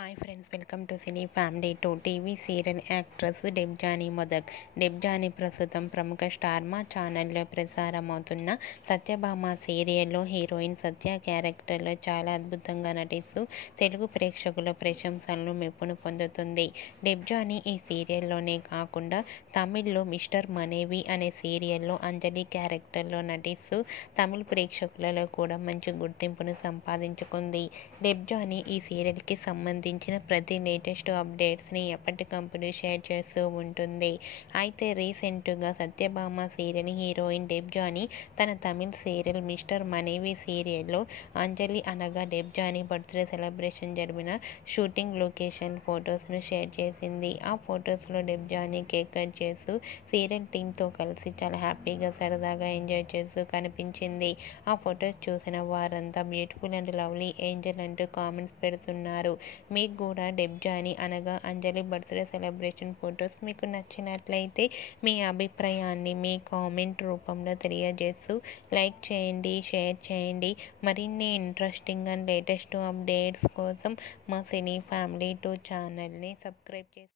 Hi friends, welcome to cine family two. TV serial actress Debjani Modak. Debjani ప్రస్తుతం ప్రముఖ star మా ఛానల్లో ప్రసారమవుతున్న సత్యభామ సీరియల్లో హీరోయిన్ సత్య క్యారెక్టర్లో చాలా అద్భుతంగా నటిస్తూ తెలుగు ప్రేక్షకుల ప్రశంసలను మెప్పును పొందుతుంది. డెబ్జానీ ఈ సీరియల్లోనే కాకుండా తమిళ్లో మిస్టర్ మనేవి అనే సీరియల్లో అంజలి క్యారెక్టర్లో నటిస్తూ తమిళ ప్రేక్షకులలో కూడా మంచి గుర్తింపును సంపాదించుకుంది. డెబ్జానీ ఈ సీరియల్కి సంబంధించిన ప్రతి లేటెస్ట్ అప్డేట్స్ని ఎప్పటికప్పుడు షేర్ చేస్తూ ఉంటుంది. అయితే రీసెంట్గా సత్యభామ సీరియల్ హీరోయిన్ డెబ్జానీ తన తమిళ సీరియల్ మిస్టర్ మనేవి సీరియల్లో అంజలి అనగా డెబ్జానీ బర్త్డే సెలబ్రేషన్ జరిపిన షూటింగ్ లొకేషన్ ఫొటోస్ను షేర్ చేసింది. ఆ ఫొటోస్లో డెబ్జానీ కేక్ కట్ చేస్తూ సీరియల్ టీంతో కలిసి చాలా హ్యాపీగా సరదాగా ఎంజాయ్ చేస్తూ కనిపించింది. ఆ ఫొటోస్ చూసిన వారంతా బ్యూటిఫుల్ అండ్ లవ్లీ ఏంజల్ అంటూ కామెంట్స్ పెడుతున్నారు. మీకు కూడా డెబ్జానీ అనగా అంజలి బర్త్డే సెలబ్రేషన్ ఫొటోస్ మీకు నచ్చినట్లయితే మీ అభిప్రాయాన్ని మీ కామెంట్ రూపంలో తెలియజేస్తూ లైక్ చేయండి, షేర్ చేయండి. మరిన్ని ఇంట్రెస్టింగ్ అండ్ లేటెస్ట్ అప్డేట్స్ కోసం మా సినీ ఫ్యామిలీ 2 ఛానల్ని సబ్స్క్రైబ్ చేయండి.